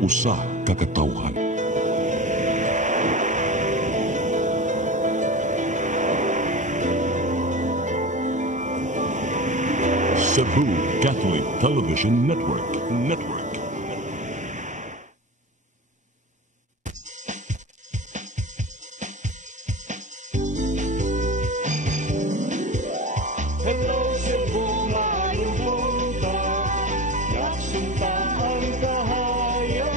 usa ka katawhan. Cebu Catholic Television Network. Hello Cebu, maayong buntag. Nagsunta ang kahayag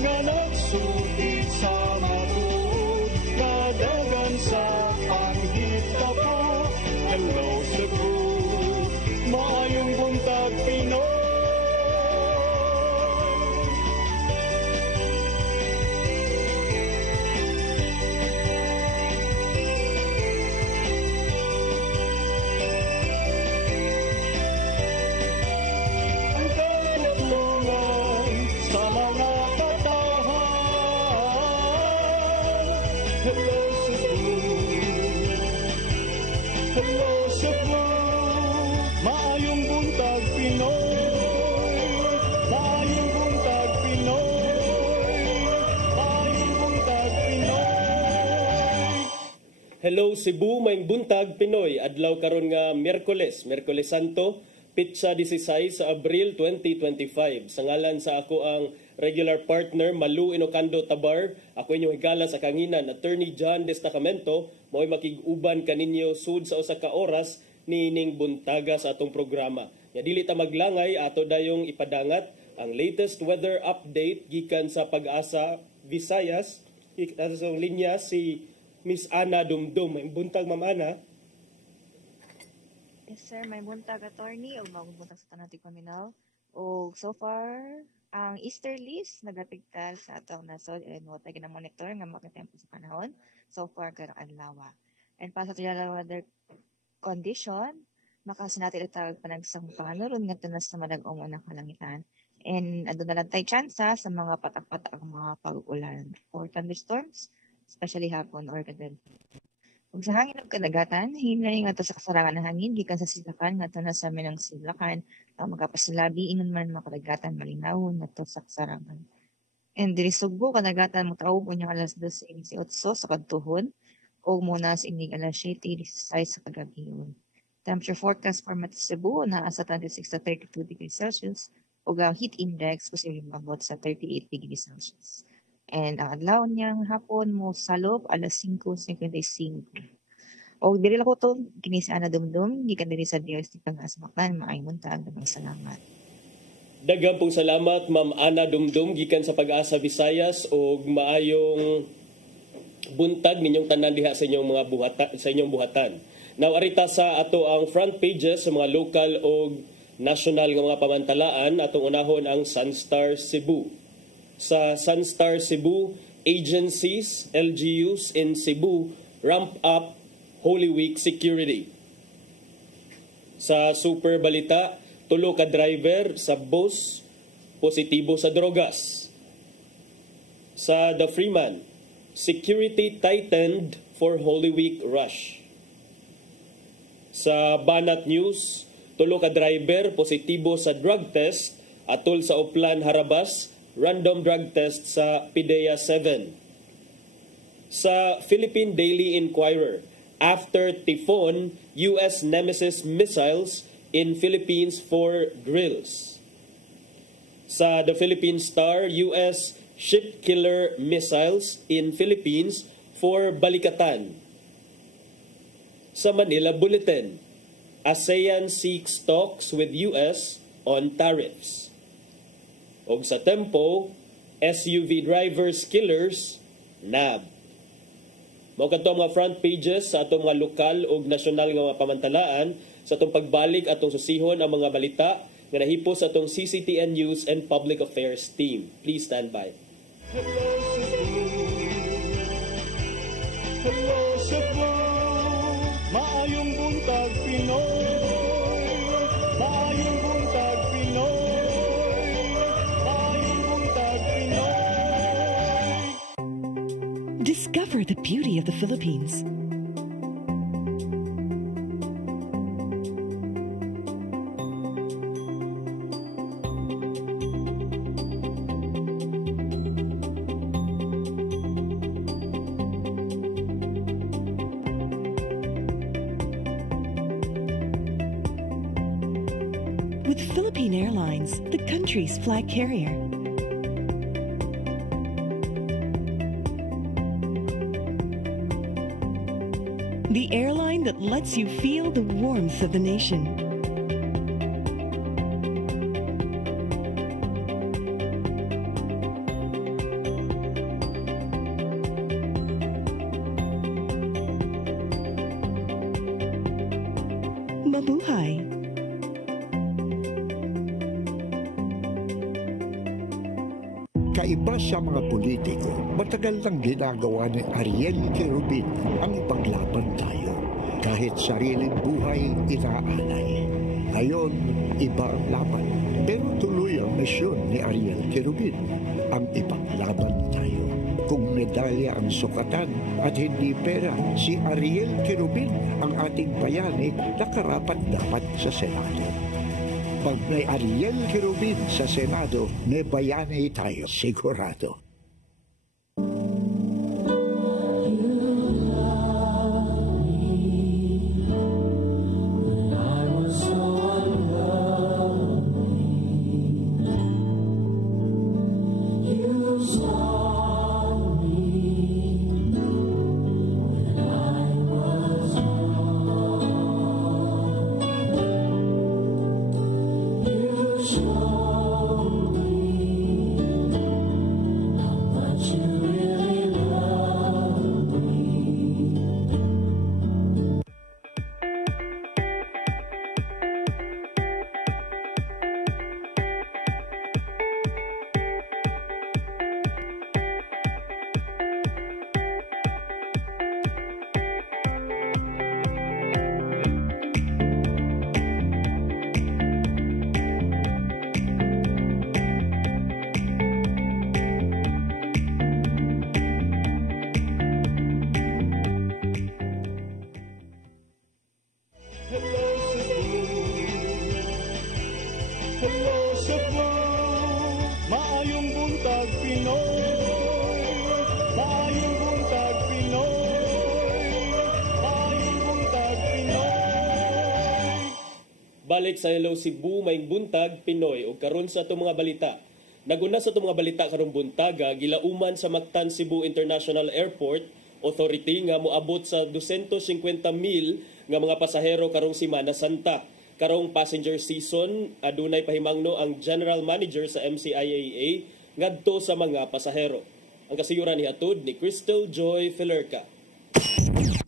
nga nagsulti sa matuod, kadagan sa panghita pa. Hello Cebu, maayong buntag Pinoy. Ang katutulungan sa mga katahan. Hello Cebu, hello Cebu, maayong buntag Pinoy. Maayong buntag Pinoy. Maayong buntag Pinoy. Hello Cebu, maayong buntag Pinoy. Adlaw karon nga Miyerkules Santo, Pitsa 16 sa Abril 2025. Sa ngalan sa ako ang regular partner Malu Inocando Tabar, ako inyong higala sa kanginan Attorney John Destacamento, mo'y makig-uban kaninyo sud sa usa ka oras nining buntaga sa atong programa. Ya dili ta maglangay, ato dayong ipadangat ang latest weather update gikan sa Pag-asa Visayas. Sa linya si Miss Ana Dumdum. May buntag Ma'am Ana. Yes, sir. May buntag attorney o bagong buntag sa Tanati Communal. O so far, ang easterlies nagapigtal sa atong nasod and what ay monitor nga makatempo sa panahon. So far, karang adlaw. And pa sa general weather condition, makasin natin itawag panagsang panganuron nga tunas sa madagong unang kalangitan. And ando na lang tayo tsansa sa mga patak-patak mga pag-ulan or thunderstorms, especially hapon or gabi. Kung sa hangin ng kadagatan, hinay nga to sa kasarangan ng hangin, gikan sa silakan, nga to na sa amin ng silakan, ang magkapasilabi, ingon man mga kadagatan, malinawon, nga to sa kasarangan. And diri Sugbo, kadagatan, mutaog po niyang alas 12:18 sa kadtuhon, o muna sa inig alas 7:16 sa kagabi. Temperature forecast for Metro Cebu, na sa 26 to 32 degrees Celsius, o ang heat index, posibleng mabot sa 38 degrees Celsius. And ang adlaw niyang hapon mo salob alas 5:55. O diri lang ko to kini si Ana Dumdum gikan diri sa DRC kang Asmaklan, maayong buntag, daghang salamat. Daghang pong salamat Ma'am Ana Dumdum gikan sa Pag-asa Visayas og maayong buntag ninyong tanan diha sa inyong mga buhatan. Now arita sa ato ang front pages sa mga local o national nga mga pamantalaan, atong unahon ang Sunstar Cebu. Sa Sunstar Cebu, agencies, LGUs in Cebu ramp up Holy Week security. Sa Super Balita, tulo ka driver sa bus positibo sa drogas. Sa The Freeman, security tightened for Holy Week rush. Sa Banat News, tulo ka driver positibo sa drug test atol sa Uplan Harabas, random drug test sa PIDEA 7. Sa Philippine Daily Inquirer, after typhoon, U.S. Nemesis missiles in Philippines for drills. Sa The Philippine Star, U.S. ship killer missiles in Philippines for balikatan. Sa Manila Bulletin, ASEAN seeks talks with U.S. on tariffs. Og sa Tempo, SUV drivers killers, nab. Mao kadto mga front pages sa atong mga lokal ug nasyonal nga mga pamantalaan sa atong pagbalik atong susihon ang mga balita nga nahipos sa atong CCTN News and Public Affairs team. Please stand by. Hello Cebu, hello Cebu, maayong buntag Pinoy. Maayong buntag Pinoy. Maayong buntag Pinoy. Discover the beauty of the Philippines. with Philippine Airlines, the country's flag carrier. The airline that lets you feel the warmth of the nation. Mabuhay! Kaiba sa mga politiko, matagal nang ginagawa ni Ariel Querubin ang ipaglaban tayo. Kahit sariling buhay inaalay. Ngayon, iba ang laban. Pero tuloy ang misyon ni Ariel Querubin, ang ipaglaban tayo. Kung medalya ang sukatan at hindi pera, si Ariel Querubin ang ating bayani na karapat-dapat sa Senado. Pag may Ariel Querubin sa Senado, may bayani tayo, sigurado. Hello Cebu, maayong buntag Pinoy, maayong buntag Pinoy, maayong buntag Pinoy. Balik sa Hello Cebu, maayong buntag Pinoy ug karon sa atong mga balita. Naguna sa atong mga balita karong buntaga, gilauman sa Mactan Cebu International Airport Authority nga moabot sa 250,000 nga mga pasahero karong Semana Santa. Karong passenger season, adunay pahimangno ang General Manager sa MCIAA ngadto sa mga pasahero. Ang kasiguran ni atud ni Crystal Joy Filerca.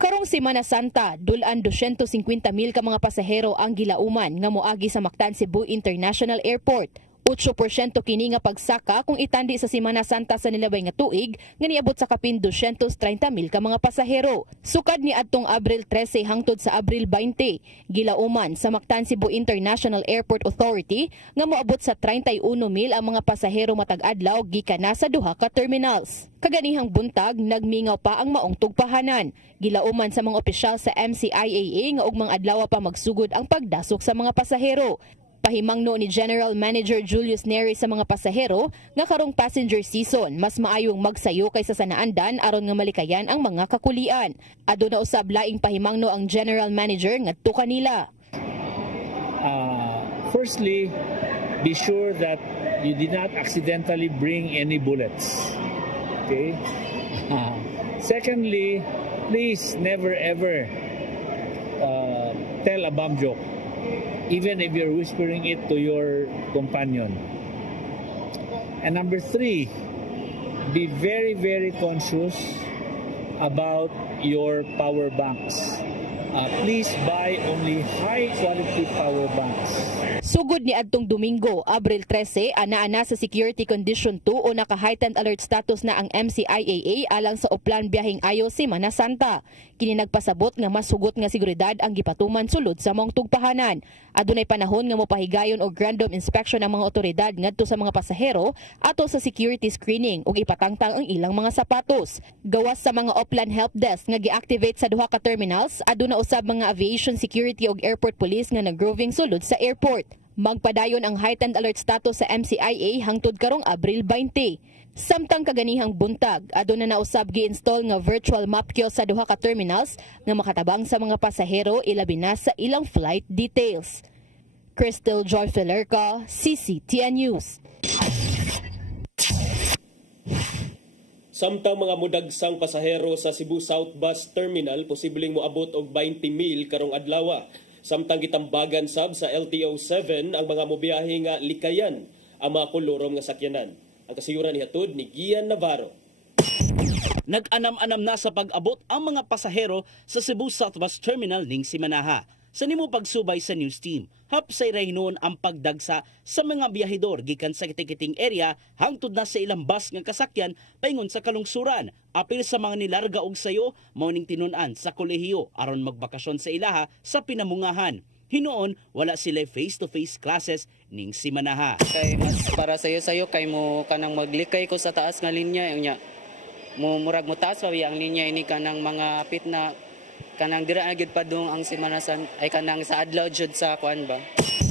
Karong Semana Santa, dulan 250,000 ka mga pasahero ang gilauman nga moagi sa Mactan Cebu International Airport. 8% kini nga pagsaka kung itandi sa Semana Santa sa nilabay nga tuig nga niabot sa kapin 230,000 ka mga pasahero. Sukad ni adtong Abril 13 hangtod sa Abril 20, gilauman sa Mactan Cebu International Airport Authority nga moabot sa 31,000 ang mga pasahero matag adlaw gikan na sa duha ka terminals. Kaganihang buntag, nagmingaw pa ang maong tugpahanan. Gilauman sa mga opisyal sa MCIAA nga ugmang adlaw pa magsugod ang pagdasok sa mga pasahero. Pahimangno ni General Manager Julius Neri sa mga pasahero nga karong passenger season mas maayong magsayo kaysa sa naandan aron nga malikayan ang mga kakulian. Aduna usab laing pahimangno ang General Manager ngadto kanila. Firstly, be sure that you did not accidentally bring any bullets. Okay? Secondly, please never ever tell a bomb joke, even if you're whispering it to your companion. And number 3, be very, very conscious about your power banks. Please buy only high-quality power banks. Sugod ni adtong Domingo, Abril 13, ana-ana sa Security Condition 2 o naka-heightened alert status na ang MCIAA alang sa uplan biyaheng ayo Semana Santa. Kini nagpasabot nga mas sugot nga seguridad ang gipatuman sulod sa maong tugpahanan. Adunay panahon nga mopahigayon og random inspection ang mga otoridad ngadto sa mga pasahero ato sa security screening ug ipatangtang ang ilang mga sapatos. Gawas sa mga upland help desk nga gi-activate sa duha ka terminals, aduna usab mga aviation security ug airport police nga nag-roving sulod sa airport. Magpadayon ang heightened alert status sa MCIA hangtod karong Abril 20. Samtang kaganihang buntag, aduna na usab gi-install nga virtual map kiosk sa duha ka terminals nga makatabang sa mga pasahero ilabi na sa ilang flight details. Crystal Joy Filerca, CCTN News. Samtang mga mudagsang pasahero sa Cebu South Bus Terminal posibleng moabot og 20,000 karong adlaw. Samtang gitambagan sab sa LTO-7 ang mga mobiyahe nga likayan ang mga kolorom nga sakyanan. Ang kasayuran ihatod ni Gian Navarro. Nag-anam-anam na sa pag-abot ang mga pasahero sa Cebu South Bus Terminal ning Simanaha. Sa nimo pagsubay sa news team, hapsay raynon ang pagdagsa sa mga biyahedor gikan sa Kitikiting area hangtod na sa ilang bus nga kasakyan paingon sa kalungsuran. Apil sa mga nilarga og sayo mao ning tinun-an sa kolehiyo aron magbakasyon sa ilaha sa pinamungahan. Hinoon wala sila face-to-face classes ning Simanaha. Kay mas para sayo kay mo kanang maglikay ko sa taas nga linya unya. Murag mo taas pa ang linya ini kanang mga pit na kanang dira agid padung ang Simanasan ay kanang sa adlaw jud sa kuan ba.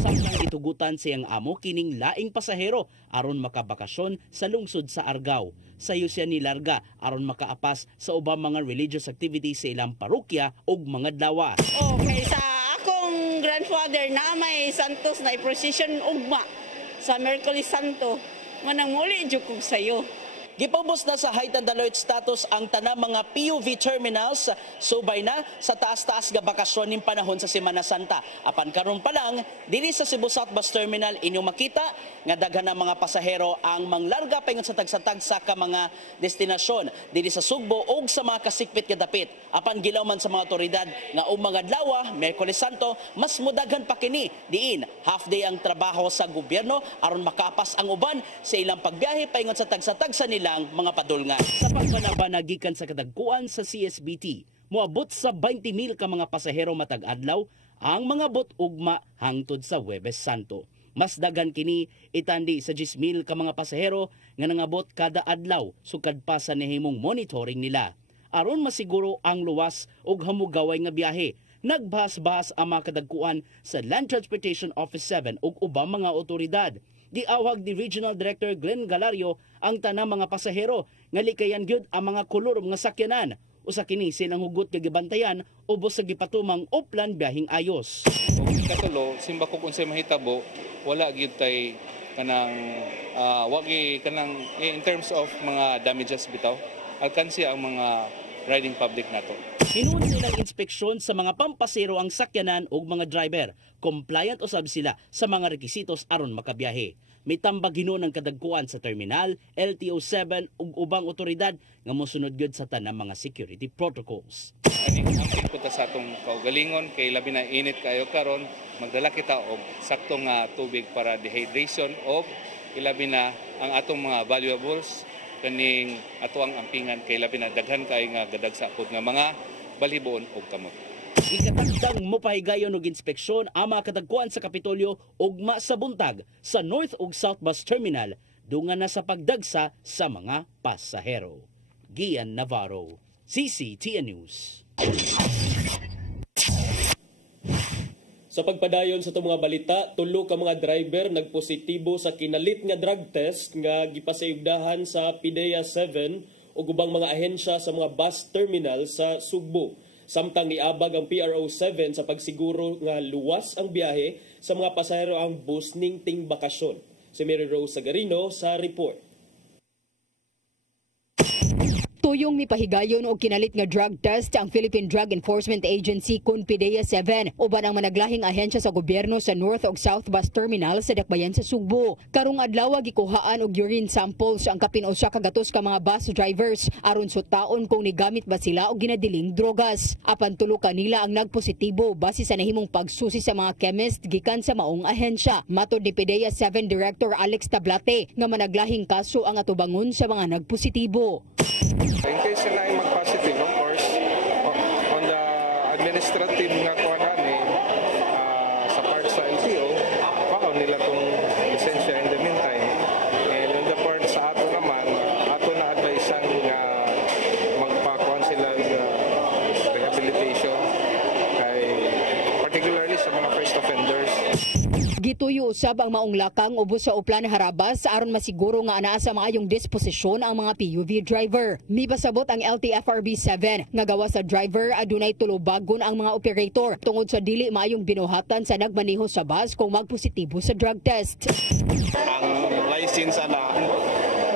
Samtang itugutan siyang amo kining laing pasahero aron makabakasyon sa lungsod sa Argao. Sayo siya nilarga aron makaapas sa ubang mga religious activities sa ilang parokya ug mga adlaw. Okay, sa akong grandfather na may santos na i-procession ugma sa Merkulis Santo. Manang muli jud kog sayo. Gipubos na sa heightened alert status ang tanang mga PUV terminals subay na sa taas-taas nga bakasyon ning panahon sa Semana Santa. Apan karon pa lang dili sa Cebu South Bus Terminal inyo makita nga daghan ng mga pasahero ang manglarga paingon sa tagsa-tagsa ka mga destinasyon dili sa Sugbo ug sa mga kasikpit nga dapit. Apan gilaw man sa mga otoridad nga og mga adlaw Miyerkules Santo mas mudaghan pa kini diin half day ang trabaho sa gobyerno aron makapas ang uban sa ilang pagbiyahe paingon sa tagsa-tagsa lang mga padulngan. Sa pagbanabanagikan sa kadagkuan sa CSBT, moabot sa 20,000 ka mga pasahero matag adlaw ang mga bot ugma hangtod sa Huwebes Santo. Mas dagan kini itandi sa 10,000 ka mga pasahero nga nangabot kada adlaw sukad pa sa nahimong monitoring nila. Aron masiguro ang luwas ug hamugaway nga biyahe, nagbahas-bahas ang mga kadagkuan sa Land Transportation Office 7 ug ubang mga otoridad. Giawhag ni Regional Director Glenn Galario ang tanang mga pasahero nga likayan gyud ang mga kolorom nga sakyanan. Usa kini silang hugot nga gibantayan ubos sa gipatumang uplan biyaheng ayos. Ug katulo simba ko unsay mahitabo wala gyud tay kanang wagi kanang in terms of mga damages bitaw alkansi ang mga riding public nato. Hinuon silang inspeksyon sa mga pampasero ang sakyanan ug mga driver. Compliant usab sila sa mga rekisitos aron makabiyahe. May tambag hinuon ang kadagkuan sa terminal, LTO-7 ug ubang otoridad nga mosunod gyud sa tanang mga security protocols. Ani ang punta sa atong kaugalingon kay labi na init kayo karon magdala kita og saktong tubig para dehydration og ilabi na ang atong mga valuables kaning ato ang ampingan kay labi na daghan kay nga gadagsa pud nga mga balhiboon og kamot. Ikatagdang mopahigayon og inspeksyon ang mga kadagkuan sa Kapitolyo ugma sa buntag sa North ug South Bus Terminal dungan na sa pagdagsa sa mga pasahero. Gian Navarro, CCTN News. Sa pagpadayon sa itong mga balita, 3 ka mga driver nagpositibo sa kinalit nga drug test nga gipasayugdahan sa PIDEA 7 ug ubang mga ahensya sa mga bus terminal sa Sugbo. Samtang niabag ang PRO-7 sa pagsiguro nga luwas ang biyahe sa mga pasahero ang bus ning ting bakasyon. Si Mary Rose Sagarino sa report. Tuyong mipahigayon og kinalit nga drug test ang Philippine Drug Enforcement Agency kun PIDEA 7 uban ang managlahing ahensya sa gobyerno sa North ug South Bus Terminal sa Dakbayan sa Sugbo. Karong adlaw gikuhaan og urine samples ang kapin usa ka gatos ka mga bus drivers aron sutaon kung nigamit ba sila og ginadiling drogas. Apan tulo kanila ang nagpositibo base sa nahimong pagsusi sa mga chemist gikan sa maong ahensya. Matod ni PIDEA 7 Director Alex Tablate nga managlahing kaso ang atubangon sa mga nagpositibo. In case sila ay mag-positive, of course, on the administrative nga kuwanan sa part sa LTO, paon nila itong lisensya in the meantime. And on the part sa ato naman, ato na advisean nga magpakuan sila rehabilitation, particularly sa mga first offenders. Gituyo usab ang maong lakang ubos sa Uplan Harabas aron masiguro nga anaa sa maayong disposisyon ang mga PUV driver. Mipasabot ang LTFRB 7 nga gawa sa driver adunay tulubagon ang mga operator tungod sa dili maayong binuhatan sa nagmaneho sa bus kung magpositibo sa drug test. Ang license na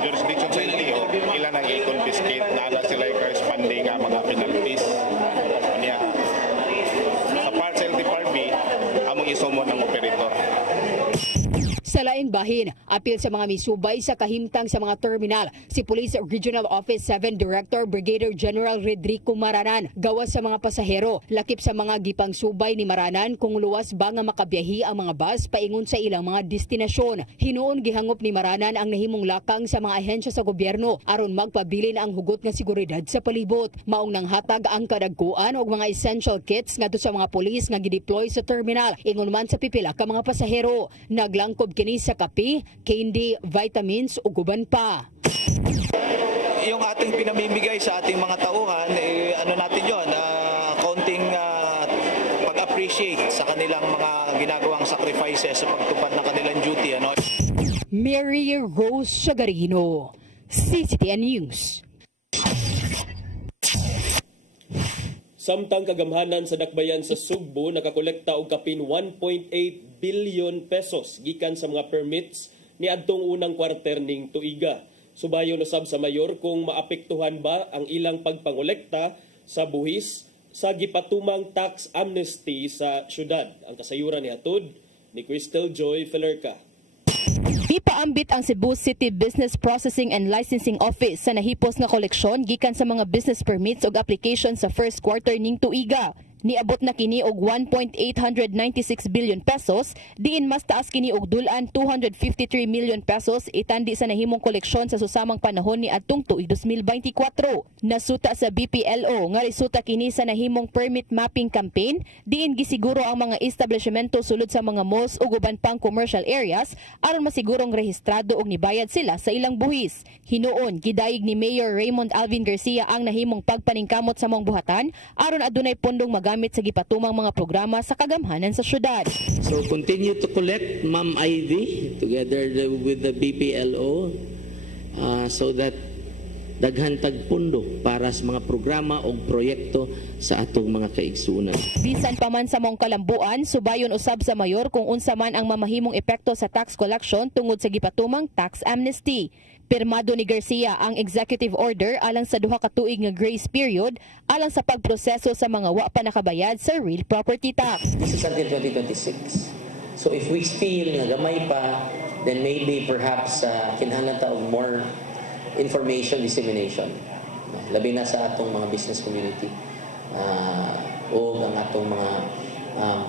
jurisdiction sa LTO, ilan ang i-confiscate na sila i-corresponding mga penalties. Sa part sa LTFRB, among isumon ng operator. Sa laing bahin, apil sa mga misubay sa kahimtang sa mga terminal, si Police Regional Office 7 Director Brigadier General Redrico Maranan gawas sa mga pasahero. Lakip sa mga gipang subay ni Maranan kung luwas ba nga makabiyahi ang mga bus paingon sa ilang mga destinasyon. Hinuon gihangop ni Maranan ang nahimong lakang sa mga ahensya sa gobyerno aron magpabilin ang hugot nga seguridad sa palibot. Maong nanghatag ang kadagkuan og mga essential kits ngadto sa mga pulis nga gideploy sa terminal ingon man sa pipila ka mga pasahero. Naglangkob kini sa kape, candy, vitamins ug uban pa. Yung ating pinamimigay sa ating mga tauhan, ano natin yun, kaunting pag-appreciate sa kanilang mga ginagawang sacrifices sa pagtupad ng kanilang duty. Ano? Mary Rose Sagarino, CCTN News. Samtang kagamhanan sa dakbayan sa Sugbo nakakolekta og kapin 1.8 billion pesos gikan sa mga permits ni adtong unang kwarter ning tuiga. Subayon usab sa mayor kung maapektuhan ba ang ilang pagpangolekta sa buhis sa gipatumang tax amnesty sa syudad. Ang kasayuran ni hatod ni Crystal Joy Felerca. Ipaambit ang Cebu City Business Processing and Licensing Office sa nahipos nga koleksyon gikan sa mga business permits ug application sa first quarter ning tuiga. Niabot na kini og 1.896 billion pesos, diin mas taas kini og dulan 253 million pesos itandi sa nahimong koleksyon sa susamang panahon ni adtong tuig 2024. Nasuta sa BPLO nga resulta kini sa nahimong permit mapping campaign, diin gisiguro ang mga establishmento sulod sa mga malls ug uban pang commercial areas aron masigurong rehistrado og nibayad sila sa ilang buhis. Hinuon gidaig ni Mayor Raymond Alvin Garcia ang nahimong pagpaningkamot sa mong buhatan aron adunay pondong gamit sa gipatumang mga programa sa kagamhanan sa syudad. So continue to collect Ma'am Ivy together with the BPLO so that daghan tag pundo para sa mga programa o proyekto sa atong mga kaigsuonan. Bisan pa man sa mong kalambuan, subayon usab sa mayor kung unsa man ang mamahimong epekto sa tax collection tungod sa gipatumang tax amnesty. Pirmado ni Garcia ang executive order alang sa duha ka tuig nga grace period alang sa pagproseso sa mga wa pa nakabayad sa real property tax. This is until 2026. So if we feel nga gamay pa, then maybe perhaps kinahanglan ta og more information dissemination. Labi na sa atong mga business community o ang atong mga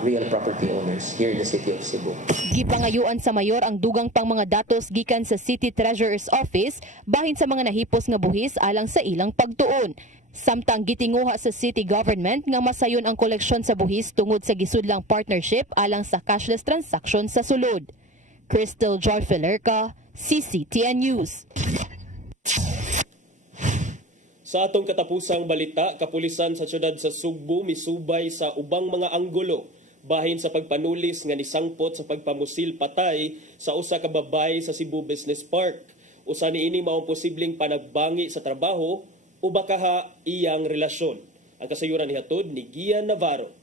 real property owners here in the city of Cebu. Gipangayuan sa mayor ang dugang pang mga datos gikan sa City Treasurer's Office bahin sa mga nahipos nga buhis alang sa ilang pagtuon. Samtang gitinguha sa city government nga masayon ang koleksyon sa buhis tungod sa gisudlang partnership alang sa cashless transaction sa sulod. Crystal Joy Felerca, CCTN News. Sa atong katapusang balita, kapulisan sa syudad sa Sugbo misubay sa ubang mga anggulo bahin sa pagpanulis nga nisangpot sa pagpamusil patay sa usa ka babay sa Cebu Business Park. Usa niini mao posibleng panagbangi sa trabaho o baka iyang relasyon. Ang kasayuran ni hatod ni Gian Navarro.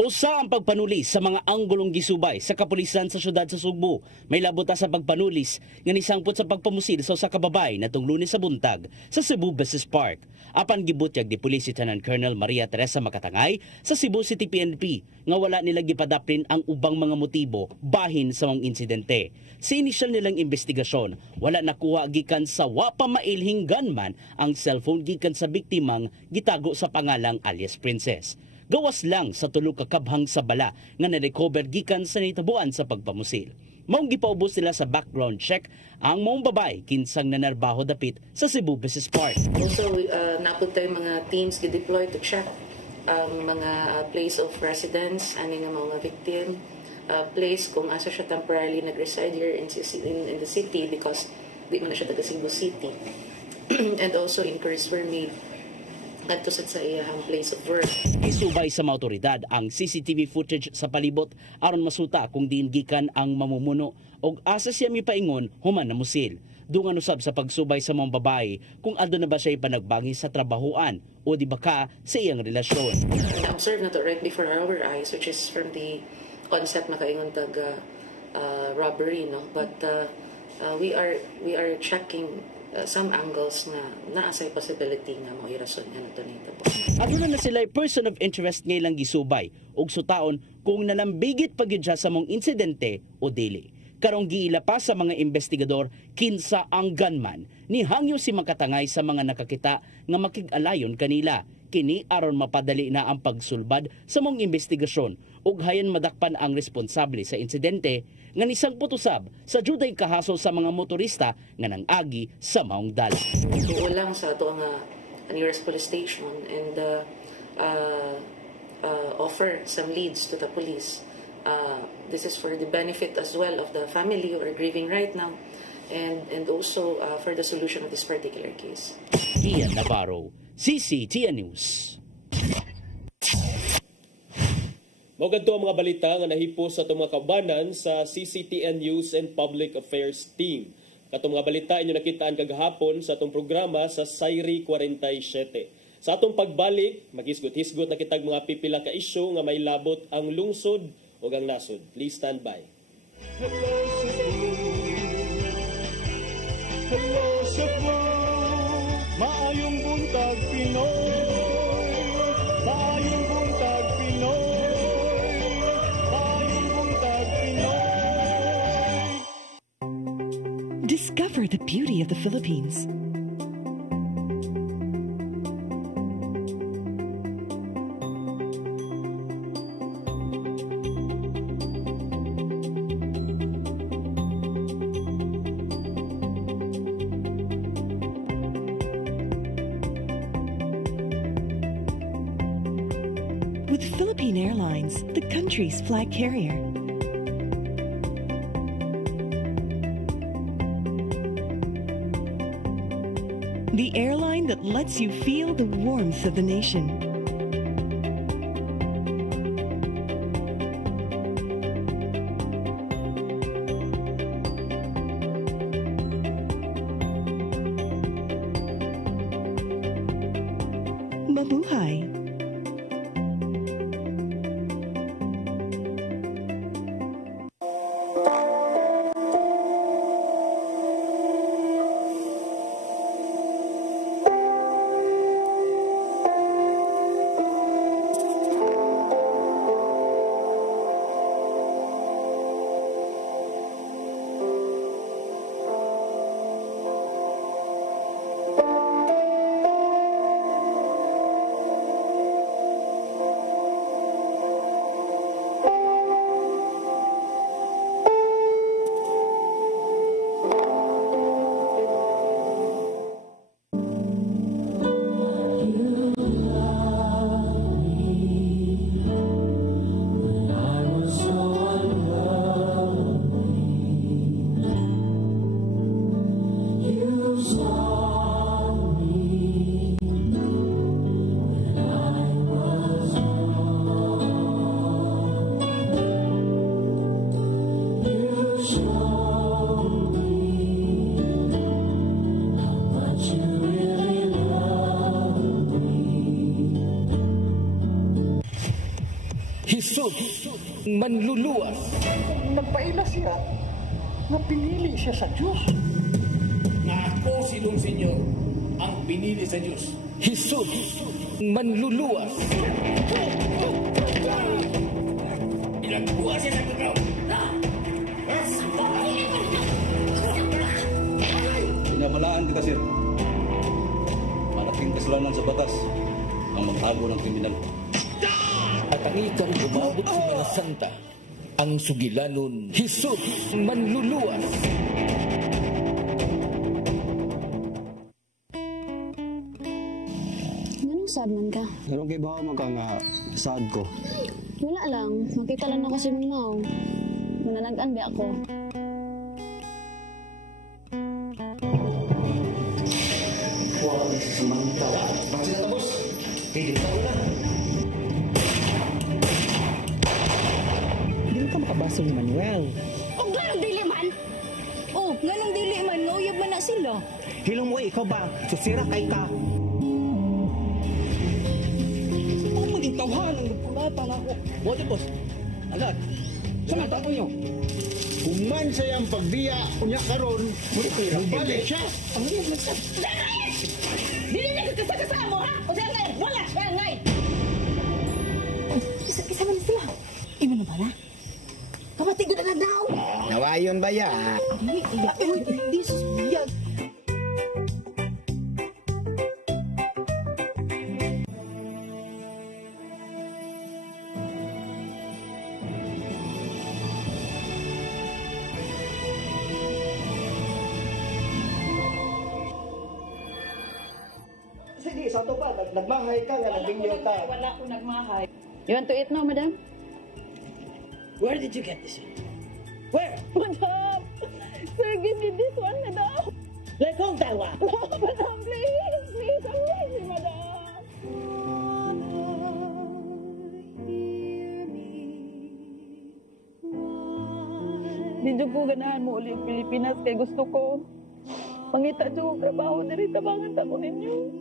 Usa ang pagpanulis sa mga anggulong gisubay sa kapulisan sa syudad sa Sugbo. May labuta sa pagpanulis nga nisangpot sa pagpamusil sa usa ka babay natong Lunes sa buntag sa Cebu Business Park. Apan gibutyag ni Police Lieutenant Colonel Maria Teresa Makatangay sa Cebu City PNP nga wala nila gipadaplin ang ubang mga motibo bahin sa mga insidente. Sa inisyal nilang investigasyon, wala nakuha gikan sa wa pa mailhing gunman ang cellphone gikan sa biktimang gitago sa pangalang alias Princess. Gawas lang sa tulo ka kabhang sa bala nga na-recover gikan sa nitabuan sa pagpamusil. Maong gipaubos sila sa background check ang maong babay kinsang nanarbaho dapit sa Cebu Business Park. Also, napunta yung mga teams gi-deploy to check ang mga place of residence ani nga mga victim, place kung asa siya temporarily nag-reside here in the city because di man na siya taga Cebu City. And also inquiries were made ngadto sa iyang place of work. Isubay sa mga otoridad ang CCTV footage sa palibot aron masuta kung diin gikan ang mamumuno og asa siya mipaingon human na musil. Dungan usab sa pagsubay sa mga babae kung ado na ba siya ipanagbangi sa trabahoan o di ba ka sa iyang relasyon. Na-observe na to right before our eyes, which is from the concept makaingon tag robbery, no? But we are checking some angles na naasay possibility nga mo irason nga nato nito. Aduna na sila person of interest ngaylang gisubay ug sutaon kung nalambigit pagyud siya sa mong insidente o dili. Karong giila pa sa mga investigador kinsa ang gunman ni hangyo si makatangay sa mga nakakita nga makig-alayon kanila. Kini aron mapadali na ang pagsulbad sa mong investigasyon ug hayan madakpan ang responsable sa insidente nga nisang putusab sa juday kahaso sa mga motorista nga nangagi sa maong dala. Tuo lang sa ato nga nearest police station and offer some leads to the police. This is for the benefit as well of the family who are grieving right now and also for the solution of this particular case. Ian Navarro, CCTN News. Magadto ang mga balita nga nahipos sa itong mga kaubanan sa CCTN News and Public Affairs Team. Katong mga balita inyo nakitaan kagahapon sa itong programa sa Sairi 47. Sa atong pagbalik, maghisgot-hisgot na kitag mga pipila ka isyu nga may labot ang lungsod o ang nasod. Please stand by. Hello Cebu, maayong buntag Pinoy, maayong buntag Pinoy, maayong buntag Pinoy. Discover the beauty of the Philippines. With Philippine Airlines, the country's flag carrier. The airline that lets you feel the warmth of the nation. Mabuhay! Hisod, manluluwas. Nagpaila siya na pinili siya sa Diyos. Na ako silong Senyor ang pinili sa Diyos. Hisod, manluluwas. Pinagbuha siya sa kagaw. Pinabalaan kita, sir. Malaking kasalanan sa batas ang maghago ng kriminal. At ang ikang umabot sa mga santa, ang sugilanon, Hisod, manluluwas. Anong sad man ka? Pero kay ba ka nga sad ko? Wala lang. Makita lang ako si Minaw. Mananagan ba ako? Huwag samantala. Pansin na tapos. Hindi ka makabasa ni Manuel. O ganong dili man? Oh, ganong dili man, ngauyab man na sila. Hilong mo, ikaw ba? Susira kay ka. Ano maging tawhan ang pulatan ako? Bote, boss. Agad. Saan ang nyo? Kung man sayang pagbiya, kunya karon, balik siya. Ang iyong nagsa. Dili na kasakasa mo, ha? O siya ngay, wala, kaya ngay. Kisa man sila. Imo na ba na? Kamatid ko na daw. Nawayon ba ya? Hindi, susbiyag. Sige, sa ito pa, nagmahay ka nga, nagbingyo ka. Wala ko nagmahay. You want to eat now, madam? Where did you get this? Where? Madam! Sir, give me this one, madam. Let go, Dawa. No, madam, please. Please, I'm lazy, madam. Di ko ganahan mo ulit Pilipinas kay gusto ko. Mangita dyan ko trabaho na rin tabangan tako ninyo.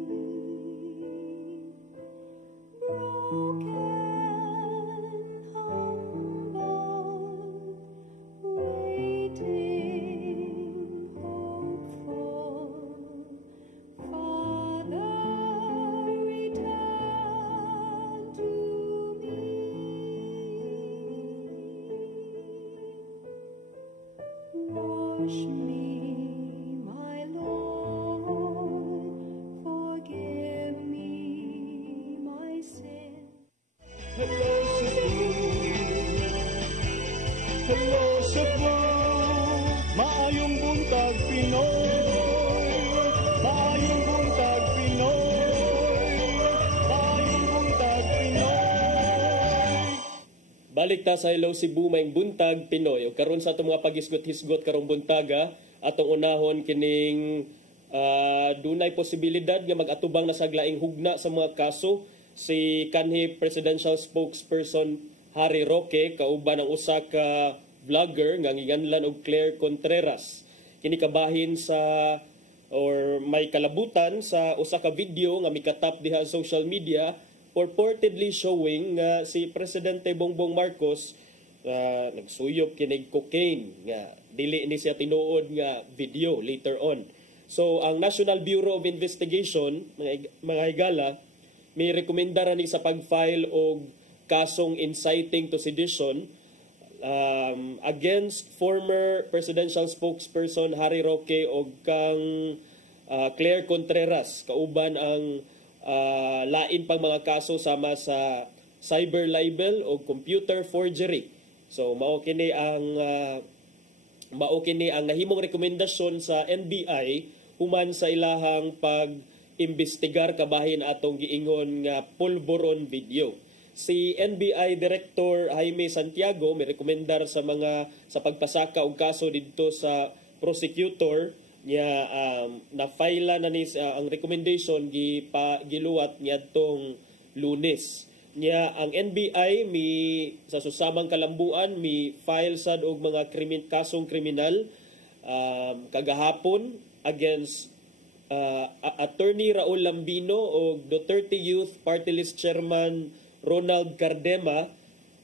Wash me, my Lord, forgive me my sin. Hello, Cebu, maayong buntag Pinoy, maayong buntag Pinoy, maayong buntag Pinoy. Balik ta sa Hello Cebu, maayong buntag Pinoy. O karon sa itong mga pag-isgot-hisgot karong buntaga, atong unahon kining dunay posibilidad nga mag-atubang na saglaing hugna sa mga kaso si kanhi presidential spokesperson Harry Roque kauban ang usa ka vlogger nga giganlan og Claire Contreras. Kini kabahin sa or may kalabutan sa usa ka video nga mikatap diha sa social media purportedly showing nga si Presidente Bongbong Marcos nagsuyop kinig cocaine nga dili ni siya tinuod nga video later on. So ang National Bureau of Investigation mga higala may rekomenda ra ni sa pag-file og kasong inciting to sedition against former presidential spokesperson Harry Roque o kang Claire Contreras kauban ang lain pang mga kaso sama sa cyber libel o computer forgery. So mao kini ang nahimong rekomendasyon sa NBI human sa ilahang pag-imbestigar kabahin atong giingon nga pulburon video. Si NBI Director Jaime Santiago may rekomendar sa pagpasaka og kaso didto sa prosecutor niya na-file na ni ang recommendation giluwat niadtong Lunes. Niya ang NBI sa susamang kalambuan mi file sad og mga kasong kriminal kagahapon against Attorney Raul Lambino o Duterte Youth Party List Chairman Ronald Cardema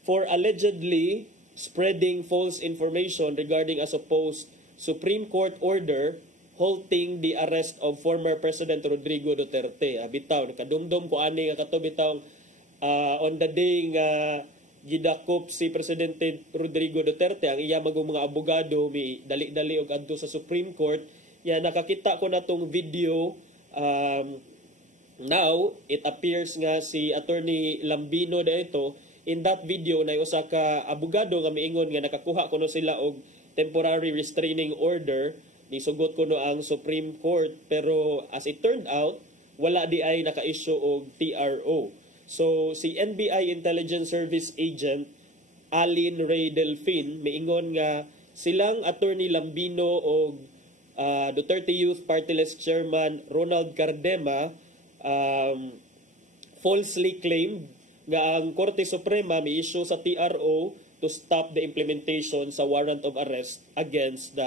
for allegedly spreading false information regarding a supposed Supreme Court order halting the arrest of former President Rodrigo Duterte. Bitaw, nakadumdum ko ani nga kato bitaw on the day nga gidakop si Presidente Rodrigo Duterte, ang iya mga abogado may dali-dali og adto sa Supreme Court. Nakakita ko na tong video. Now, it appears nga si Attorney Lambino dito, in that video na usa ka abogado nga miingon nga nakakuha kuno sila og temporary restraining order, nisugot kuno ang Supreme Court, pero as it turned out, wala di ay naka-issue og TRO. So si NBI Intelligence Service Agent Alin Ray Delfin miingon nga silang Attorney Lambino og Duterte Youth Party List Chairman Ronald Cardema falsely claimed nga ang Korte Suprema mi-issue sa TRO to stop the implementation sa warrant of arrest against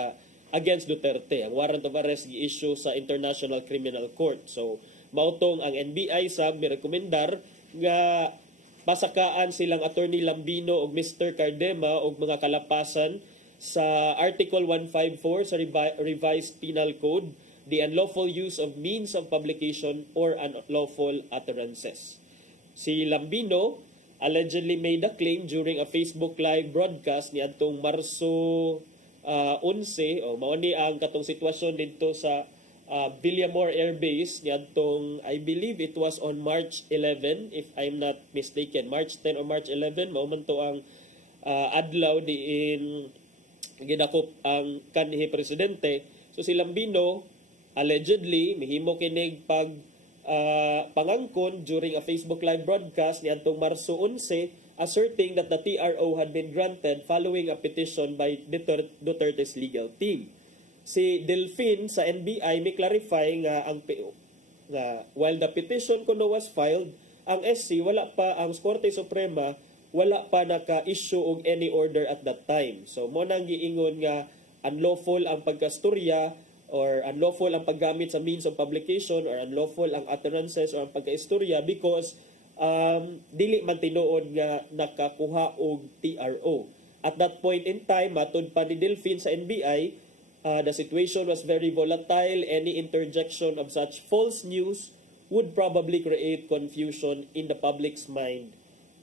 Duterte. Ang warrant of arrest gi-issue sa International Criminal Court. So mautong ang NBI sab mirekomendar nga pasakaan silang Attorney Lambino ug Mr. Cardema og mga kalapasan sa Article 154 sa Revised Penal Code, the unlawful use of means of publication or unlawful utterances. Si Lambino allegedly made a claim during a Facebook Live broadcast ni adtong Marso 11 o mao ni ang katong sitwasyon dito sa Villamor Air Base ni adtong, I believe it was on March 11 if I'm not mistaken, March 10 or March 11 mao man to ang adlaw diin ginakop ang kanhi presidente. So si Lambino allegedly mihimo kinig pangangkon during a Facebook Live broadcast ni adtong Marso 11 asserting that the TRO had been granted following a petition by Duterte's legal team. Si Delfin sa NBI may clarify nga while the petition kuno was filed, ang SC wala pa, ang Korte Suprema wala pa naka-issue og any order at that time. So mo nang giingon nga unlawful ang pagkastorya or unlawful ang paggamit sa means of publication or unlawful ang utterances or ang pagkaistorya because dili man tinuod nga nakakuha og TRO. At that point in time, matud pa ni Delfin sa NBI, the situation was very volatile. Any interjection of such false news would probably create confusion in the public's mind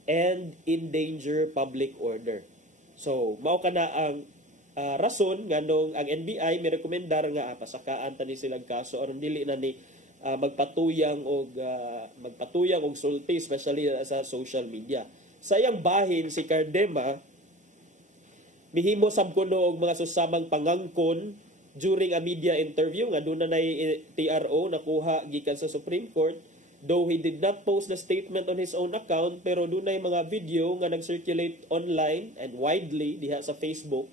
and endanger public order. So, mao kana ang rason nganong ang NBI may rekomendar nga pasakaan tani silang kaso aron dili na ni magpatuyang og sulti, especially sa social media. Sa iyang bahin si Cardema mihimo sab kuno og mga susamang pangangkon during a media interview nga doon na TRO nakuha gikan sa Supreme Court, though he did not post the statement on his own account, pero doon na mga video nga nag-circulate online and widely diha sa Facebook.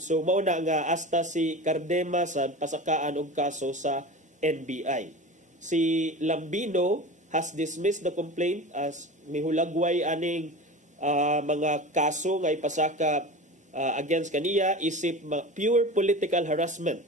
So mao na nga hasta si Cardema sa pasakaan og kaso sa NBI. Si Lambino has dismissed the complaint as mihulagway aning mga kaso nga ipasaka against kaniya isip pure political harassment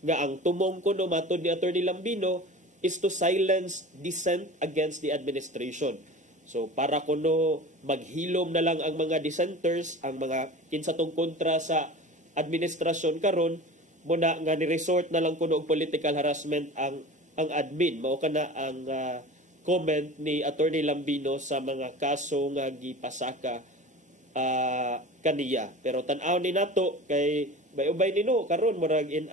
nga ang tumong kuno matud ni Attorney Lambino is to silence dissent against the administration. So para kuno maghilom na lang ang mga dissenters, ang mga kinsatong kontra sa administrasyon karon muna nga ni-resort na lang kuno og political harassment ang admin. Mao kana ang comment ni Attorney Lambino sa mga kaso nga gipasaka kaniya. Pero tan-aw ni nato kay bay-ubay nino karon murag in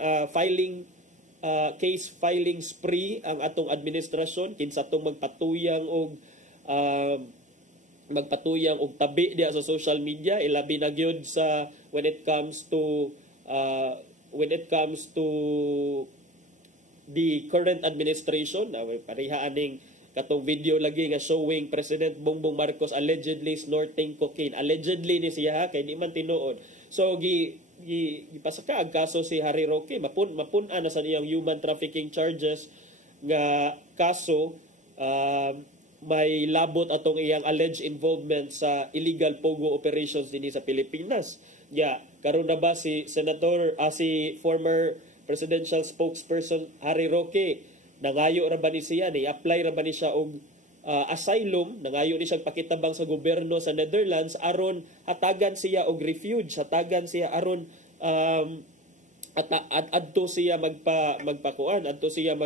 case filing spree ang atong administrasyon kinsa tong magpatuyang og tabi diya sa social media, ilabi na gyud sa when it comes to the current administration. Pareha aning katong video lagi nga showing President Bongbong Marcos allegedly snorting cocaine. Allegedly ni siya kay di man tinuod. So gipasaka ang kaso si Harry Roque, mapun-an na sa iyang human trafficking charges nga kaso. May labot atong iyang alleged involvement sa illegal pogo operations dinhi sa Pilipinas. Karon na ba si former presidential spokesperson Harry Roque nangayo ra ba ni siya, ni-apply ra ba ni siya og asylum, nangayo ni siyang pakitabang sa gobyerno sa Netherlands aron hatagan siya og refuge, hatagan siya aron adto siya magpakuan, adto siya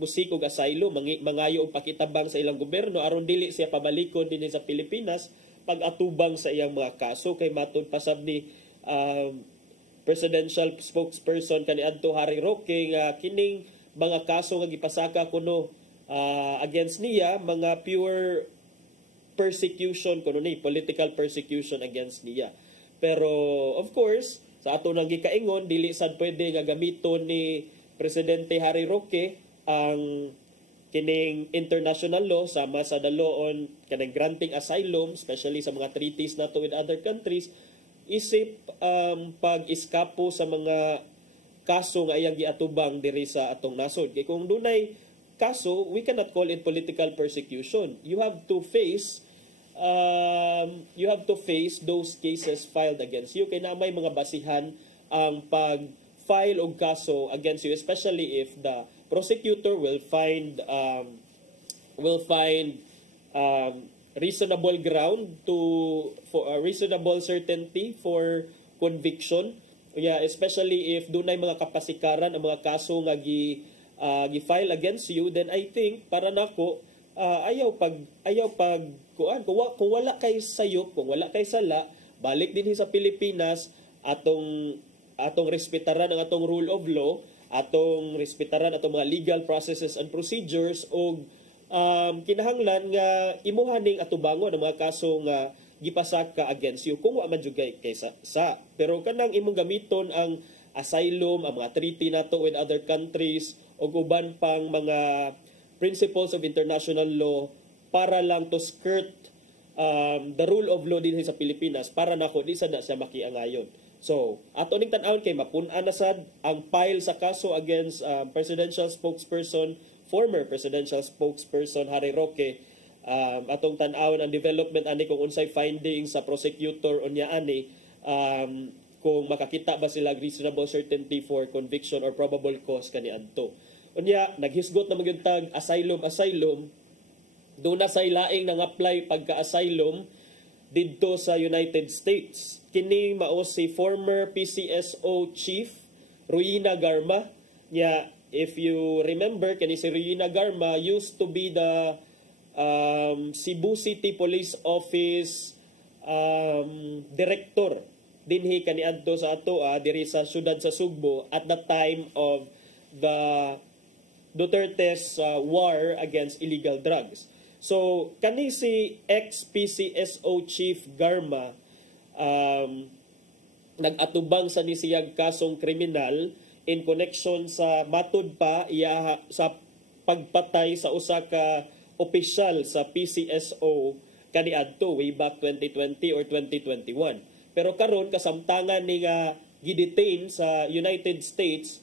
musik og asylum, mangayo og pakitabang sa ilang gobyerno aron dili siya pabalikon dinhi sa Pilipinas pag-atubang sa iyang mga kaso. Kay matud pasab ni presidential spokesperson kaniadto Harry Roque nga kining mga kaso nga gipasaka kuno against niya mga pure persecution kuno ni political persecution against niya. Pero of course sa ato nang gikaingon dili sad pwede nga gamiton ni presidente Harry Roque ang kining international law sama sa the law on kanang granting asylum, especially sa mga treaties nato with other countries, isip pag-iskapo sa mga kaso nga iyang giatubang diri sa atong nasod. Kay kung dunay kaso, we cannot call it political persecution. You have to face those cases filed against you. Kaya na may mga basihan ang pag-file og kaso against you, especially if the prosecutor will find reasonable ground for reasonable certainty for conviction. Yeah, especially if dunay mga kapasikaran ang mga kaso nga gi-file against you, then I think para nako ayaw pag kung wala kay sayop, kung wala kay sala, balik din sa Pilipinas, atong respetaran ang atong rule of law, atong respetaran atong mga legal processes and procedures, o kinahanglan nga imuhaning atubangon ang mga kaso nga gipasaka against you kung wa man jugay kaysa sa. Pero kanang imong gamiton ang asylum, ang mga treaty nato with other countries o uban pang mga principles of international law para lang to skirt the rule of law din sa Pilipinas, para nako di sad na siya makiangayon. So, ato ning tan-awon kay mapun-an na sad ang file sa kaso against former presidential spokesperson Harry Roque. Atong tan-awon ang development ani kung unsay findings sa prosecutor unya ani, kung makakita ba sila reasonable certainty for conviction or probable cause kaniadto. Unya naghisgot na magyuntag asylum do na say laing nang apply pagka-asylum didto sa United States. Kini mao si former PCSO chief Ruina Garma. If you remember, kini si Ruina Garma used to be the Cebu City Police Office director dinhi kaniadto sa ato diri sa syudad sa Sugbo at the time of the Duterte's war against illegal drugs. So kani si ex-PCSO Chief Garma nag-atubang sa nisiyag kasong kriminal in connection sa matud pa iya sa pagpatay sa usa ka opisyal sa PCSO kaniadto way back 2020 or 2021. Pero karon kasamtangan ni nga gidetain sa United States.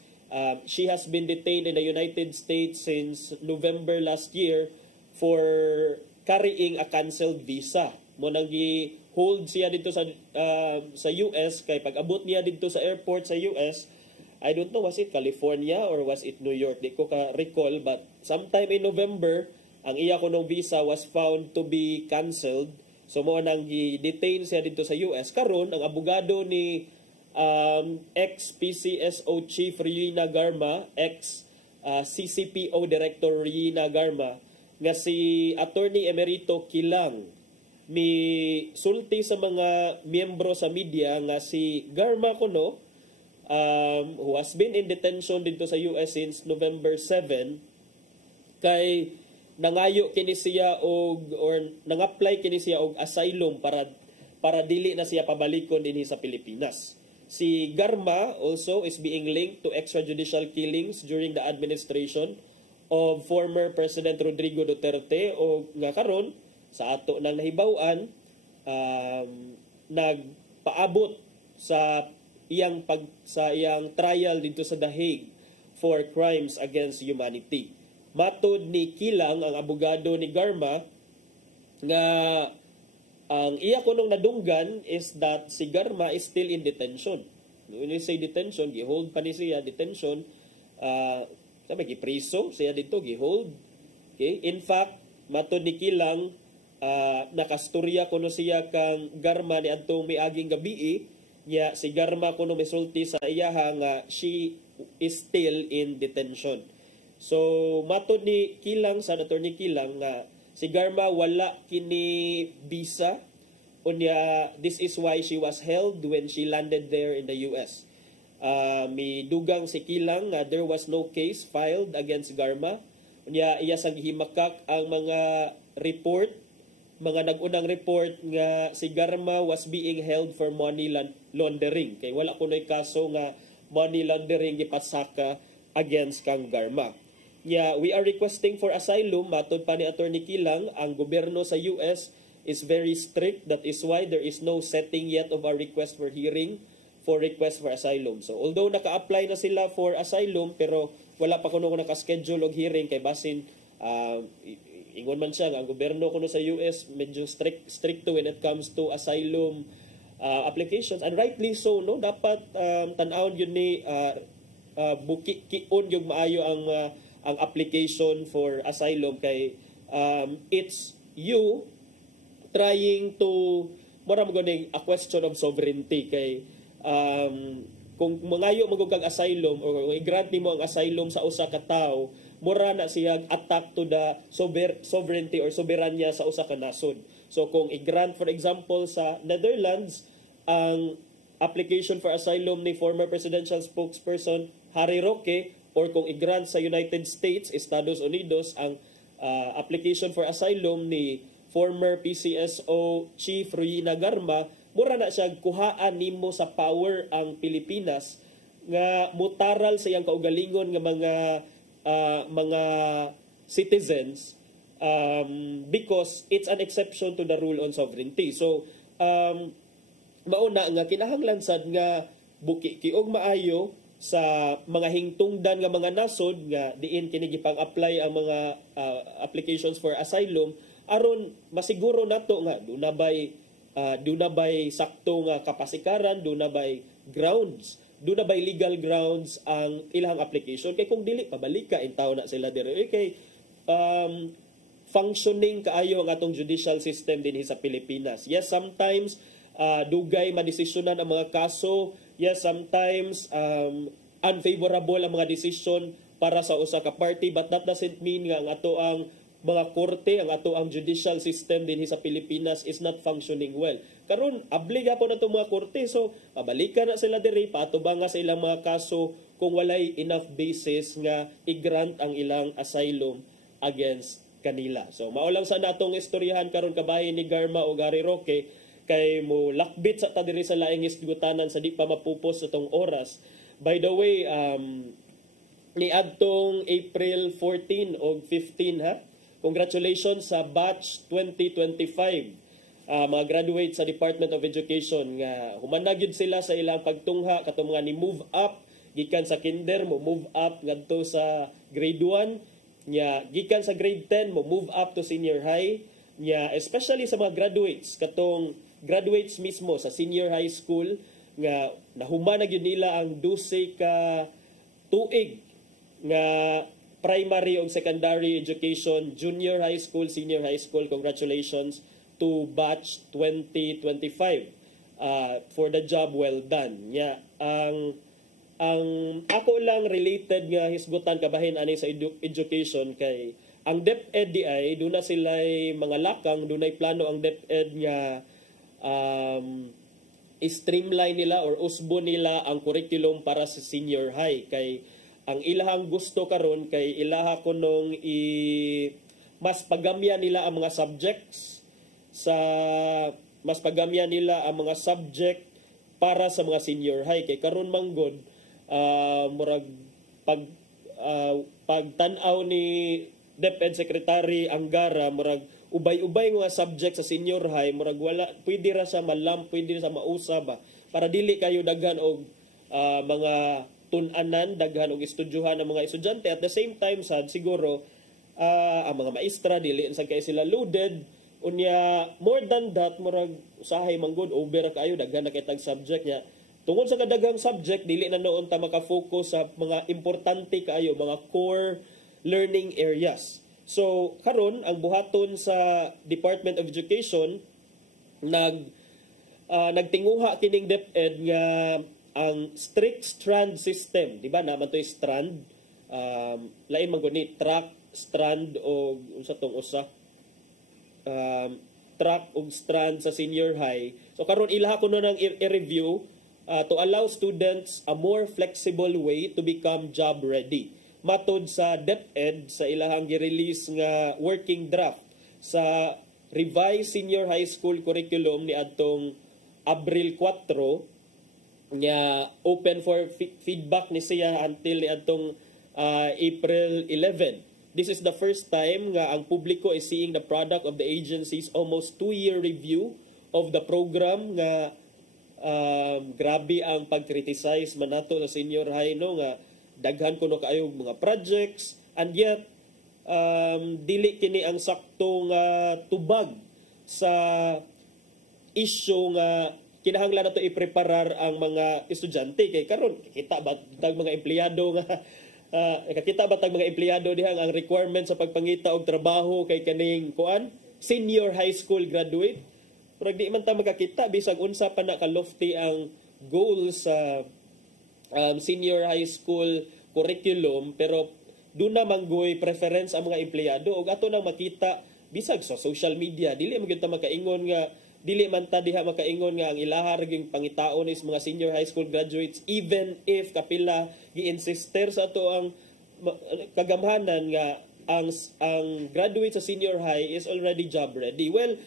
She has been detained in the United States since November last year for carrying a canceled visa. Mo nang gi-hold siya dito sa US kay pag-abot niya dito sa airport sa US, I don't know, was it California or was it New York? Di ko ka-recall, but sometime in November, ang iya ko ng visa was found to be canceled. So mo nang gi-detain siya dito sa US. Karon ang abogado ni ex-PCSO Chief Ruina Garma, ex-CCPO Director Ruina Garma, nga si Attorney Emerito Kilang, mi sulti sa mga miyembro sa media nga si Garma kuno, who has been in detention dito sa US since November 7, kay nangayo kini siya or nang-apply kini siya og asylum para dili na siya pabalikon dinhi sa Pilipinas. Si Garma also is being linked to extrajudicial killings during the administration of former President Rodrigo Duterte, o nga karon sa ato nang nahibaw-an nagpaabot sa iyang trial dito sa The Hague for crimes against humanity. Matod ni Kilang, ang abogado ni Garma, nga ang iya kunong nadunggan is that si Garma is still in detention. When we say detention, gihold pa ni siya, detention, sabi, gipriso siya dito, gihold. Okay? In fact, matod ni Kilang, nakastorya kuno siya kang Garma ni adtong miaging gabi, niya si Garma kuno misulti sa iyaha nga she is still in detention. So, matod ni Kilang, sa Attorney Kilang, nga si Garma wala kini visa. Unya, this is why she was held when she landed there in the US. May dugang si Kilang nga there was no case filed against Garma. Unya, iya sang himakak ang mga report, mga nag-unang report nga si Garma was being held for money laundering. Kay wala kunoy kaso nga money laundering gipasaka against kang Garma. We are requesting for asylum. Matod pa ni Attorney Kilang, ang gobyerno sa US is very strict. That is why there is no setting yet of our request for hearing for request for asylum. So although naka-apply na sila for asylum pero wala pa kuno naka-schedule og hearing kay basin ingon man siya ang gobyerno kuno sa US medyo stricto when it comes to asylum applications, and rightly so, no, dapat tan-awon yun ni kion yung maayo ang application for asylum kay it's you trying to mura mo ganing a question of sovereignty kay kung mangayo magugag asylum o i-grant nimo ang asylum sa usa ka tawo, mura na siya attack to the sovereignty or soberanya sa usa ka nasod. So kung i-grant for example sa Netherlands ang application for asylum ni former presidential spokesperson Harry Roque, or kung i-grant sa United States, Estados Unidos ang application for asylum ni former PCSO Chief Ruina Garma, mura na siya kuhaan nimo sa power ang Pilipinas nga mutaral sa iyang kaugalingon nga mga citizens because it's an exception to the rule on sovereignty. So mauna nga kinahanglan sad nga buki kiog maayo sa mga hingtungdan nga mga nasod nga diin kini gipang-apply ang mga applications for asylum aron masiguro nato nga duna bay sakto nga kapasikaran, duna bay grounds, duna bay legal grounds ang ilang application kay kung dili pabalika in tawo na sila dire kay functioning kaayo ang atong judicial system dinhi sa Pilipinas. Yes, sometimes dugay madesisyonan ang mga kaso. Yes, sometimes unfavorable ang mga decision para sa usa ka party, but that doesn't mean nga ang ato ang mga korte, ang ato ang judicial system dinhi sa Pilipinas is not functioning well. Karon abli gyapon nato mga korte, so pabalikan na sila diri paatubang nga sa ilang mga kaso kung walay enough basis nga i-grant ang ilang asylum against kanila. So mao lang sa natong istoryahan karon kabahin ni Garma o Gary Roque kay mo lakbit sa ta diri sa laing isgutanan sa di pa mapupos itong oras. By the way, ni adtong April 14 o 15 ha. Congratulations sa batch 2025. Mga graduate sa Department of Education nga humanag gyud sila sa ilang pagtungha katong mga ni move up gikan sa kinder mo move up ngadto sa grade 1 nya gikan sa grade 10 mo move up to senior high nya, especially sa mga graduates katong graduates mismo sa senior high school nga nahuman na gyud nila ang 12 ka tuig nga primary o secondary education, junior high school, senior high school. Congratulations to batch 2025 for the job well done. Yeah, ang ako lang related nga hisgutan kabahin ani sa education kay ang DepEd ay doon na sila mga lakang, doon ay plano ang DepEd nga streamline nila or usbo nila ang curriculum para sa senior high kay ang ilahang gusto karon kay ilaha kunong mas pagamya nila ang mga subjects mas pagamya nila ang mga subject para sa mga senior high kay karon manggod murag pagtan-aw ni DepEd Secretary Angara murag ubay-ubay nga subject sa senior high murag wala pwede ra sa malam pwede ra sa mausa ba para dili kayo daghan og mga tun-anan daghan og estudyohan ng mga estudyante at the same time sad siguro ang mga maestra dili sa kay sila loaded unya more than that murag usahay manggod over kayo daghan na kitag subject nya tungod sa kadaghang subject dili na noon ta maka-focus sa mga importante kaayo mga core learning areas. So karon ang buhaton sa Department of Education nagtinguha kining DepEd nga ang strict strand system, di ba? Naman to strand, lain man guni track, strand o unsa tong usa. Track o strand sa senior high. So karon ilaha ko nang i-review to allow students a more flexible way to become job ready. Matod sa DepEd sa ilahang gi-release nga working draft sa revised senior high school curriculum ni adtong Abril 4 nga open for feedback ni siya until ni adtong April 11. This is the first time nga ang publiko is seeing the product of the agency's almost 2-year review of the program nga grabe ang pag-criticize man nato sa senior high no nga daghan kuno kaayo mga projects, and yet dili kini ang saktong tubag sa issue nga kinahanglan nato ipreparar ang mga estudyante kay karon kita ba tag mga empleyado nga kakita ba tag mga empleyado dihang ang requirement sa pagpangita og trabaho kay kaning kuan senior high school graduate, pero di man ta makakita bisag unsa pa na ka-lofty ang goal sa senior high school curriculum, pero doon na manggoy preference ang mga empleyado og ato nang makita bisag sa social media dili man gyud ta makaingon nga dili man ta diha makaingon nga ang ilaha ging pangitaon is mga senior high school graduates, even if kapila gi-insister sa ato ang kagamhanan nga ang graduate sa senior high is already job ready. Well,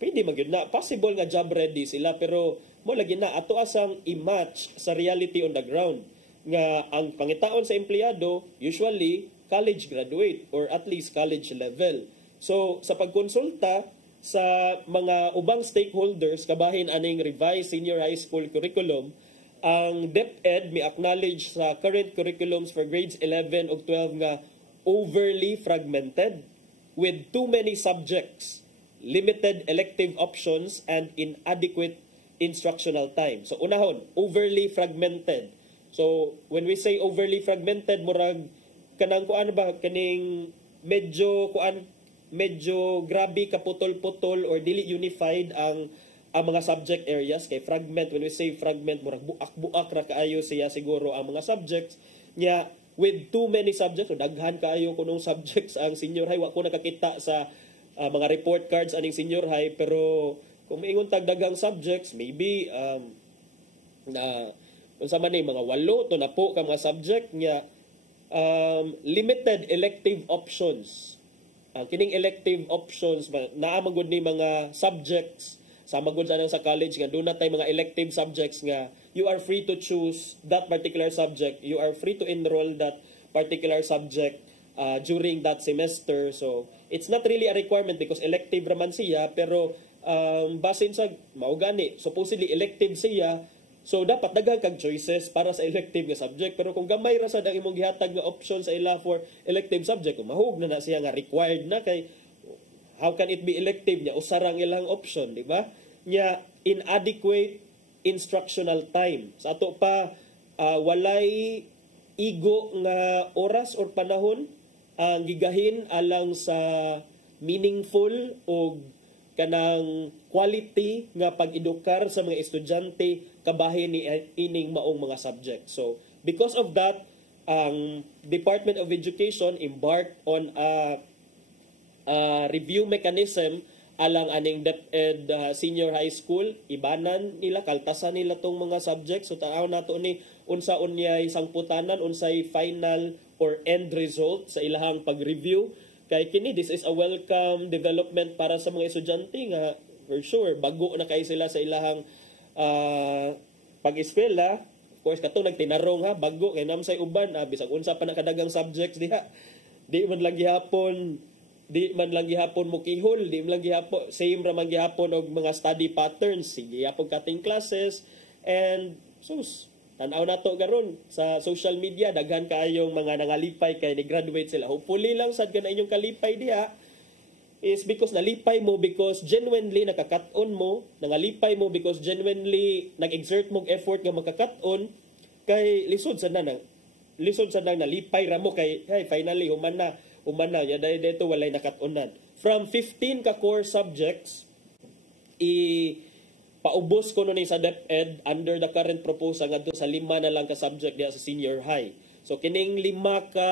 pwede man gyud na possible nga job ready sila, pero mo lagi na ato asang i-match sa reality on the ground nga ang pangitaon sa empleyado usually college graduate or at least college level. So sa pagkonsulta sa mga ubang stakeholders kabahin aning revised senior high school curriculum, ang DepEd may acknowledge sa current curriculums for grades 11 ug 12 nga overly fragmented with too many subjects, limited elective options, and inadequate instructional time. So unahon, overly fragmented. So when we say overly fragmented, murag kanang kuan ba kaning medyo grabe kaputol-putol or dili unified ang mga subject areas kay fragment. When we say fragment, murag buak-buak ra kaayo siya siguro ang mga subjects nya with too many subjects, o daghan kaayo kunong subjects ang senior high. Wa ko nakakita sa mga report cards aning senior high, pero kung maingon tag daghang subjects, maybe na unsa man ni mga 8 to na po ka mga subject nya limited elective options. Kining elective options naa man gud ni mga subjects sa magud sa college nga doon na tay mga elective subjects nga you are free to choose that particular subject, you are free to enroll that particular subject during that semester. So it's not really a requirement because elective raman siya, pero basin sa mao gani supposedly elective siya, so dapat daghang kag choices para sa elective nga subject. Pero kung gamay ra sad ang imong gihatag nga option sa ila for elective subject, mahug na siya nga required na kay how can it be elective nya usarang ilang option, di ba? Nya inadequate instructional time. Sa ato pa walay igo nga oras or panahon ang gigahin alang sa meaningful o kanang quality nga pag-edukar sa mga estudyante kabahin ni ining maong mga subject. So because of that, ang Department of Education embarked on a review mechanism alang aning DepEd senior high school. Ibanan nila, kaltasan nila tong mga subjects. So tanaw nato ni unsa unyay sangputanan, unsay final or end result sa ilahang pag-review. Kay kini, this is a welcome development para sa mga estudyante nga for sure bago na kay sila sa ilahang pag-eskwela. Of course katong nagtinarong bago kay namsay uban bisag unsa pa na kadagang subjects diha. Di man lang gihapon mo kihol, di man lang gihapon same ra man gihapon og mga study patterns, sige gihapon cutting classes, and sus tan-aw nato karon sa social media daghan kaayong mga nangalipay kay ni graduate sila. Hopefully lang sad ka na inyong kalipay diha is because nalipay mo because genuinely nakakat-on mo, nangalipay mo because genuinely nag-exert mong effort nga makakat-on, kay lisod sa nang nalipay ra mo kay hey, finally human na ya dito walay nakat-onan. From 15 ka core subjects paubos ko nun sa DepEd under the current proposal ngadto sa 5 na lang ka subject diha sa senior high. So kining 5 ka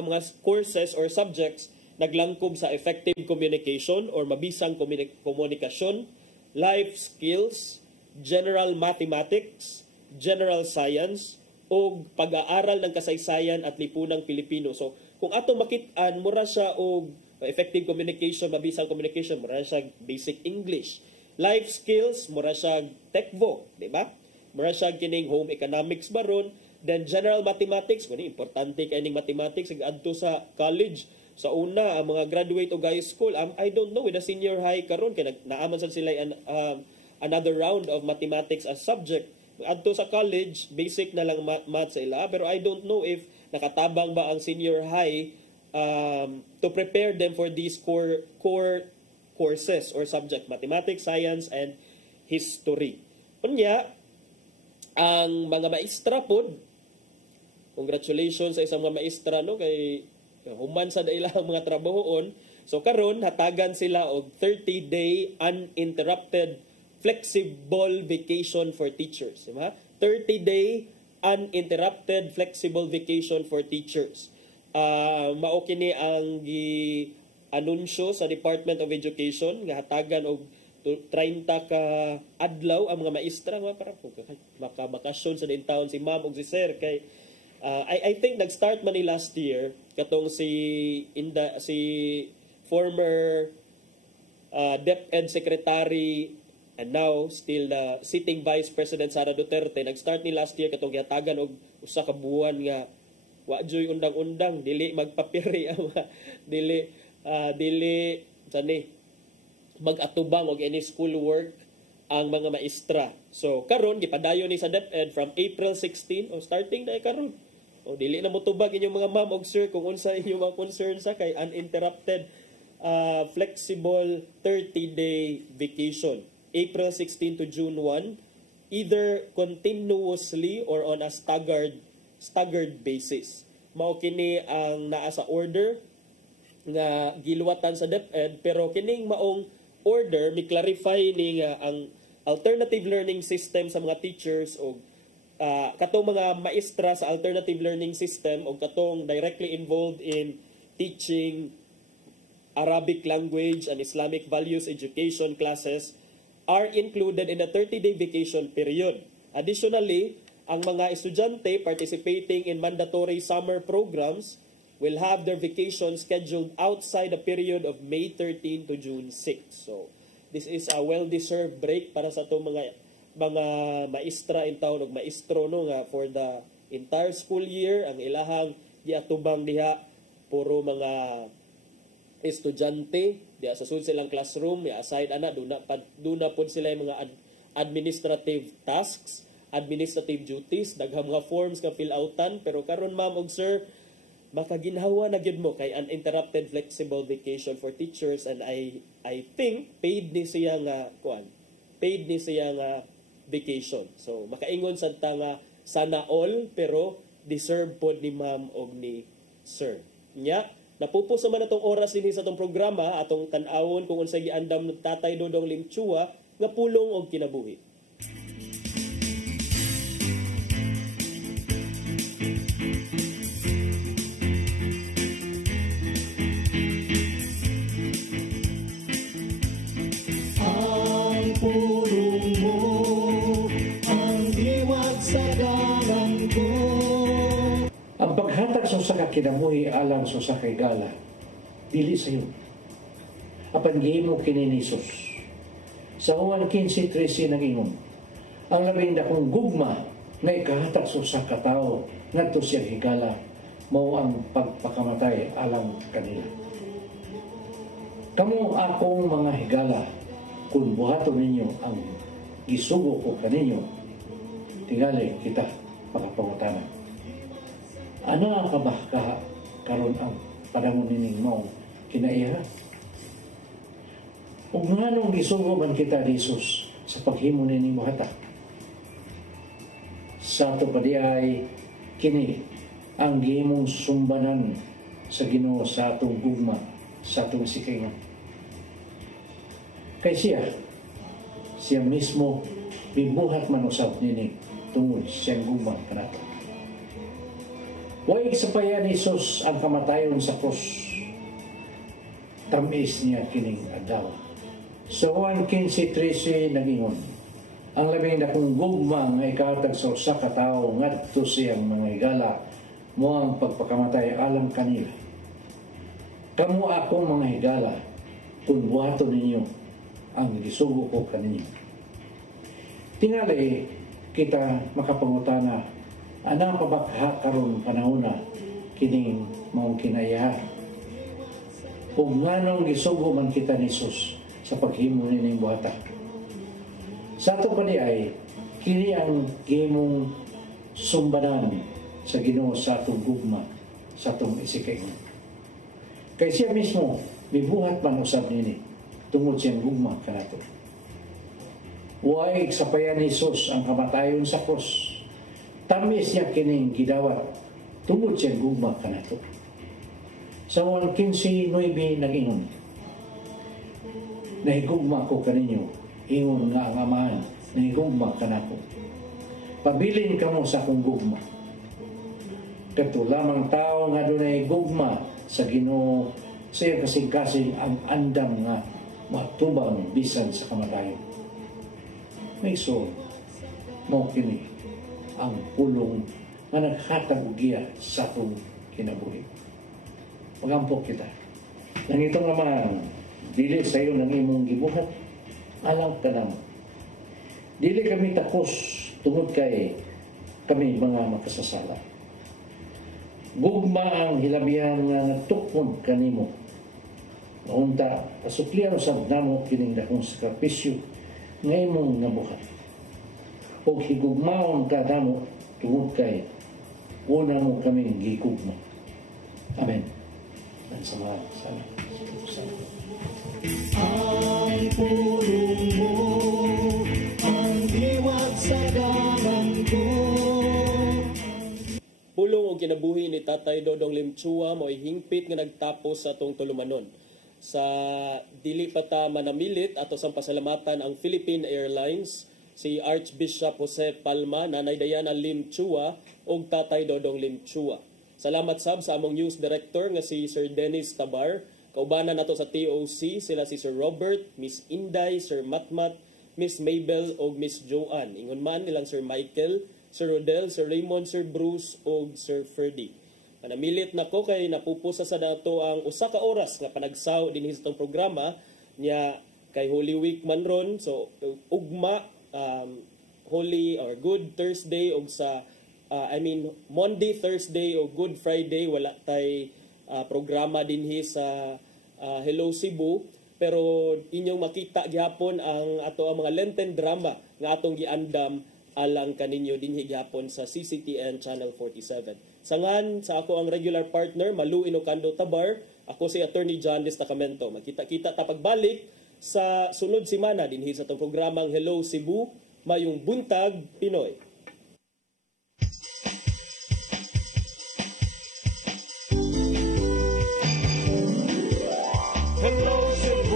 mga courses or subjects naglangkob sa effective communication or mabisang komunikasyon, life skills, general mathematics, general science, o pag-aaral ng kasaysayan at lipunang Pilipino. So kung ato makit-an mura siya og effective communication, mabisang communication, mura siya basic English. Life skills, mura siya TECVO, di ba? Mura siya kining home economics baron. Then general mathematics, kung importante kining mathematics adto sa college. Sa una, ang mga graduate o high school, I don't know with the senior high karon kay naaman sad sila another round of mathematics as subject. Adto sa college, basic na lang math sa ila, pero I don't know if nakatabang ba ang senior high to prepare them for these core courses or subject, mathematics, science, and history. Unya, ang mga maestra pod, congratulations sa isang mga maestra, no, kay human sa ilang mga trabahoon. So karon hatagan sila og 30-day uninterrupted flexible vacation for teachers, di ba? 30-day uninterrupted flexible vacation for teachers. Mao kini ang gi-anunsyo sa Department of Education nga hatagan og 30 ka adlaw ang mga maestra nga para makabakasyon sa din taon si ma'am ug si sir kay I think nag-start man ni last year katong si former DepEd Secretary and now still the sitting Vice President Sara Duterte nag-start ni last year katong gihatagan og usa ka buwan nga wa joy undang-undang dili magpapiri dili mag-atubang og any school work ang mga maestra. So karon gipadayon ni sa DepEd from April 16 o starting na karon. O dili na mo tubag inyong mga ma'am og sir kung unsa inyong mga concern sa kay uninterrupted flexible 30-day vacation. April 16 to June 1, either continuously or on a staggered basis. Mao kini ang naa sa order nga giluwatan sa DepEd, pero kining maong order mi clarify ni nga ang alternative learning system sa mga teachers o katong mga maestra sa alternative learning system o katong directly involved in teaching Arabic language and Islamic values education classes are included in the 30-day vacation period. Additionally, ang mga estudyante participating in mandatory summer programs will have their vacation scheduled outside the period of May 13 to June 6. So, this is a well-deserved break para sa itong mga maestra in town ug maestro no nga for the entire school year. Ang ilahang giatubang diha puro mga estudyante diha sa sulod silang classroom, aside ana duna pod sila yung mga administrative tasks, administrative duties, daghang mga forms nga fill outan, pero karon ma'am og sir makaginhawa na gyud mo kay uninterrupted flexible vacation for teachers, and I think paid ni siya nga vacation. So makaingon sad ta nga sana all, pero deserve pod ni ma'am og ni sir. Nya napupos naman atong oras din sa atong programa, atong tan-awon kung unsay giandam ng Tatay Dodong Limchua nga pulong og kinabuhi. Ang pulong mo, ang diwat sa dalan ko. Ang paghatag sa usa ka kinabuhi alang sa usa ka higala dili sayo. Apan gihimo kini ni Jesus. Sa Juan 15:13 nagingon, ang labing dakong gugma nga ikahatag sa usa ka tawo ngadto siya higala mao ang pagpakamatay alang kanila. Kamo akong mga higala, kung buhaton ninyo ang gisugo ko kaninyo, tingali kita pagpangutanan. Ano ka ba karon ang panahon nining mo kinaiha? Ug nganong gisugo man kita ni Jesus sa paghimo nining buhata? Sa ato pa diay kini ang gihimong sumbanan sa Ginoo sa atong gugma, sa atong sikingan. Kay siya mismo bibuhat man usab nini tungod siyang gugma kanato. Huwag sapayan ni Jesus ang kamatayon sa krus. Tamis niya kining adlaw. Sa Juan 15:13 nagingon, ang labing dakong gugma nga ikahatag sa usa ka tawo ngadto siyang mga higala mo ang pagpakamatay alang kanila. Kamu akong mga higala kung buhaton ninyo ang gisugo ko kaninyo. Tingali kita makapangutana, ana pa ba karon panahona kining maong kinaiha? Ug nganong gisugo man kita ni Jesus sa paghimo nining buhata? Sa ato pa ay kini ang gimong sumbanan sa Ginoo sa atong gugma, sa atong isikaingon. Kay siya mismo mibuhat man usab nini tungod siyang gugma kanato. Huwag sapayan ni Jesus ang kamatayon sa krus. Tamis niya kining gidawat tungod siyang gugma kanato. Sa 15:9 nag-ingon, nahigugma ko kaninyo, ingon nga ang amahan, nahigugma ka na ko. Pabilin ka mo sa akong gugma. Kato lamang tao nga doon ay gugma sa Ginoo, sa iyang kasing-kasing ang andam nga matubang bisan sa kamatayon. May so, mo kini ang pulong nga naghatag og giya sa akong kinabuhi. Magampok kita. Nang itong naman, dili sa iyo ng imong gibuhat, alang ka naman. Dili kami takos tungod kay kami mga makasasala. Gugma ang hilabihan nga natukmod kanimo. Naunta, pasuklian sa namo kining dakong sakripisyo nga imong nabuhat. O higugmaon ka namo tungod kay una mo kaming gigugma. Amen. Ang sama sana. Ang pulong mo, ang diwat sa dalan ko. Pulong o kinabuhi ni Tatay Dodong Limchua mo'y hingpit nga nagtapos sa atong tulumanon. Sa dili pa ta manamilit ato sang pasalamatan ang Philippine Airlines, si Archbishop Jose Palma, Nanay Diana Limchua ug Tatay Dodong Limchua. Salamat sab sa among news director nga si Sir Dennis Tabar. Kaubanan nato sa TOC sila si Sir Robert, Miss Inday, Sir Matmat, Miss Mabel o Miss Joanne. Ingon man nilang Sir Michael, Sir Rodel, Sir Raymond, Sir Bruce o Sir Ferdy. Manamilit na ko kay napupusa sa dato ang usa ka oras nga panagsaw din sa itong programa niya kay Holy Week man ron. So ugma Holy or Good Thursday o sa Monday, Thursday o Good Friday wala tay programa dinhi sa Hello Cebu, pero inyong makita gyapon ang ato ang mga Lenten drama nga atong giandam alang kaninyo dinhi gyapon sa CCTN Channel 47. Sangan sa ako ang regular partner Malu Inocando Tabar, ako si Attorney John Destacamento. Magkita-kita ta pagbalik sa sunod semana dinhi sa atong programang Hello Cebu, mayong buntag Pinoy. Hello, Cebu.